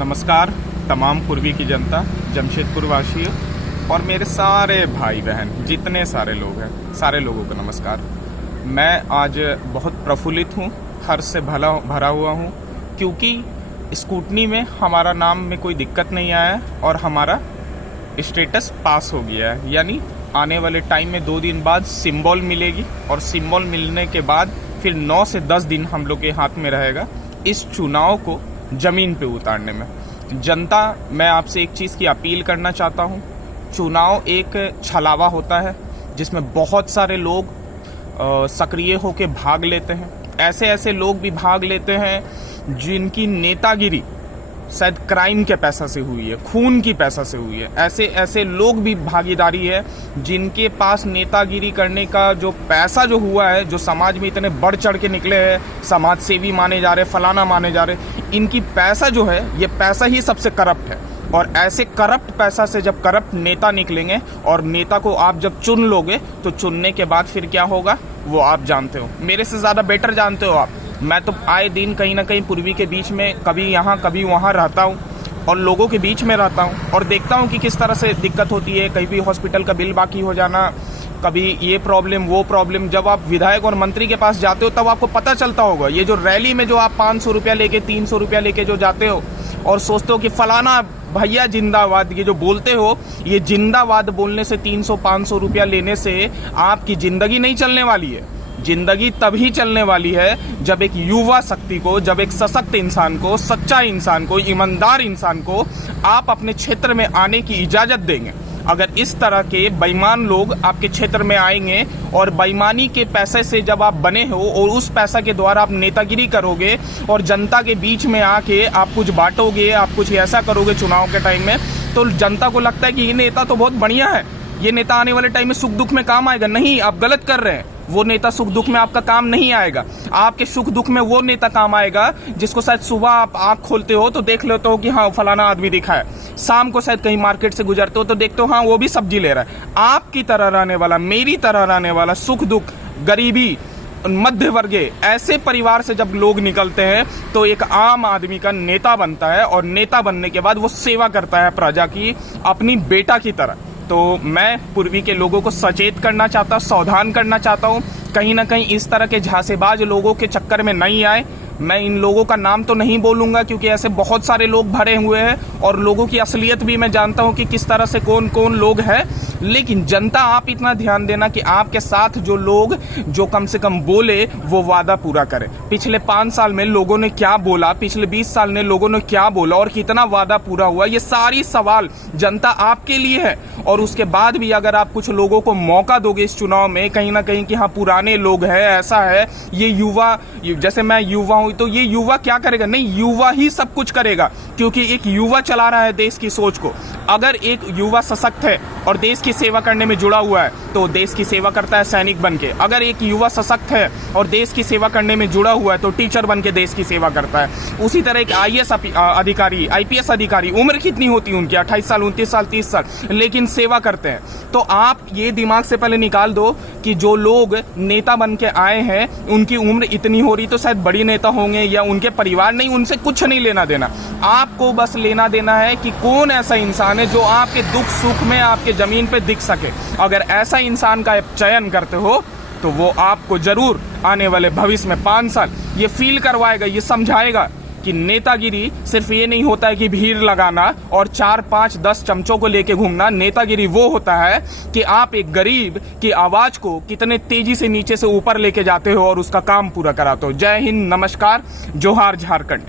नमस्कार तमाम पूर्वी की जनता, जमशेदपुर वासी और मेरे सारे भाई बहन जितने सारे लोग हैं, सारे लोगों को नमस्कार। मैं आज बहुत प्रफुल्लित हूँ, हर्ष से भरा हुआ हूँ, क्योंकि स्कूटनी में हमारा नाम में कोई दिक्कत नहीं आया है और हमारा स्टेटस पास हो गया है। यानी आने वाले टाइम में 2 दिन बाद सिंबल मिलेगी और सिंबल मिलने के बाद फिर 9 से 10 दिन हम लोग के हाथ में रहेगा इस चुनाव को ज़मीन पे उतारने में। जनता, मैं आपसे एक चीज़ की अपील करना चाहता हूँ। चुनाव एक छलावा होता है जिसमें बहुत सारे लोग सक्रिय होकर भाग लेते हैं। ऐसे ऐसे लोग भी भाग लेते हैं जिनकी नेतागिरी शायद क्राइम के पैसा से हुई है, खून की पैसा से हुई है। ऐसे ऐसे लोग भी भागीदारी है जिनके पास नेतागिरी करने का जो पैसा जो हुआ है, जो समाज में इतने बढ़ चढ़ के निकले हैं, समाज सेवी माने जा रहे, फलाना माने जा रहे, इनकी पैसा जो है, ये पैसा ही सबसे करप्ट है। और ऐसे करप्ट पैसा से जब करप्ट नेता निकलेंगे और नेता को आप जब चुन लोगे तो चुनने के बाद फिर क्या होगा वो आप जानते हो, मेरे से ज़्यादा बेटर जानते हो आप। मैं तो आए दिन कहीं ना कहीं पूर्वी के बीच में कभी यहाँ कभी वहाँ रहता हूँ और लोगों के बीच में रहता हूँ और देखता हूँ कि किस तरह से दिक्कत होती है। कहीं भी हॉस्पिटल का बिल बाकी हो जाना, कभी ये प्रॉब्लम वो प्रॉब्लम। जब आप विधायक और मंत्री के पास जाते हो तब आपको पता चलता होगा। ये जो रैली में जो आप 500 रुपया लेके 300 रुपया लेके जो जाते हो और सोचते हो कि फलाना भैया जिंदाबाद, ये जो बोलते हो, ये जिंदाबाद बोलने से 300-500 रुपया लेने से आपकी जिंदगी नहीं चलने वाली है। जिंदगी तभी चलने वाली है जब एक युवा शक्ति को, जब एक सशक्त इंसान को, सच्चा इंसान को, ईमानदार इंसान को आप अपने क्षेत्र में आने की इजाजत देंगे। अगर इस तरह के बेईमान लोग आपके क्षेत्र में आएंगे और बेईमानी के पैसे से जब आप बने हो और उस पैसा के द्वारा आप नेतागिरी करोगे और जनता के बीच में आके आप कुछ बांटोगे, आप कुछ ऐसा करोगे चुनाव के टाइम में, तो जनता को लगता है कि ये नेता तो बहुत बढ़िया है, ये नेता आने वाले टाइम में सुख दुख में काम आएगा। नहीं, आप गलत कर रहे हैं। वो नेता सुख दुख में आपका काम नहीं आएगा। आपके सुख दुख में वो नेता काम आएगा जिसको शायद सुबह आप आंख खोलते हो तो देख लेते हो कि हाँ फलाना आदमी दिखा है, शाम को शायद कहीं मार्केट से गुजरते हो तो देखते हो हाँ वो भी सब्जी ले रहा है। आपकी तरह रहने वाला, मेरी तरह रहने वाला, सुख दुख, गरीबी, मध्य वर्गीय ऐसे परिवार से जब लोग निकलते हैं तो एक आम आदमी का नेता बनता है और नेता बनने के बाद वो सेवा करता है प्रजा की अपनी बेटा की तरह। तो मैं पूर्वी के लोगों को सचेत करना चाहता हूँ, सावधान करना चाहता हूँ, कहीं ना कहीं इस तरह के झांसेबाज लोगों के चक्कर में नहीं आए। मैं इन लोगों का नाम तो नहीं बोलूँगा क्योंकि ऐसे बहुत सारे लोग भरे हुए हैं और लोगों की असलियत भी मैं जानता हूँ कि किस तरह से कौन कौन लोग हैं। लेकिन जनता, आप इतना ध्यान देना कि आपके साथ जो लोग जो कम से कम बोले वो वादा पूरा करें। पिछले 5 साल में लोगों ने क्या बोला, पिछले 20 साल में लोगों ने क्या बोला और कितना वादा पूरा हुआ, ये सारी सवाल जनता आपके लिए है। और उसके बाद भी अगर आप कुछ लोगों को मौका दोगे इस चुनाव में कहीं ना कहीं कि हाँ पुराने लोग हैं, ऐसा है, ये युवा, जैसे मैं युवा हूँ तो ये युवा क्या करेगा? नहीं, युवा ही सब कुछ करेगा क्योंकि एक युवा चला रहा है देश की सोच को। अगर एक युवा सशक्त है और देश की सेवा करने में जुड़ा हुआ है तो देश की सेवा करता है सैनिक बन के। अगर एक युवा सशक्त है और देश की सेवा करने में जुड़ा हुआ है तो टीचर बन के देश की सेवा करता है। उसी तरह एक IAS अधिकारी, IPS अधिकारी, उम्र कितनी होती है उनकी? 28 साल, 29 साल, 30 साल, लेकिन सेवा करते हैं। तो आप ये दिमाग से पहले निकाल दो कि जो लोग नेता बन के आए हैं उनकी उम्र इतनी हो रही तो शायद बड़ी नेता होंगे या उनके परिवार, नहीं, उनसे कुछ नहीं लेना देना। आपको बस लेना देना है कि कौन ऐसा इंसान है जो आपके दुख सुख में आपके जमीन पे दिख सके। अगर ऐसा इंसान का चयन करते हो तो वो आपको जरूर आने वाले भविष्य में 5 साल ये फील करवाएगा, ये समझाएगा कि नेतागिरी सिर्फ ये नहीं होता है कि भीड़ लगाना और 4, 5, 10 चमचों को लेके घूमना। नेतागिरी वो होता है कि आप एक गरीब की आवाज को कितने तेजी से नीचे से ऊपर लेके जाते हो और उसका काम पूरा कराते हो। जय हिंद, नमस्कार, जोहार झारखंड।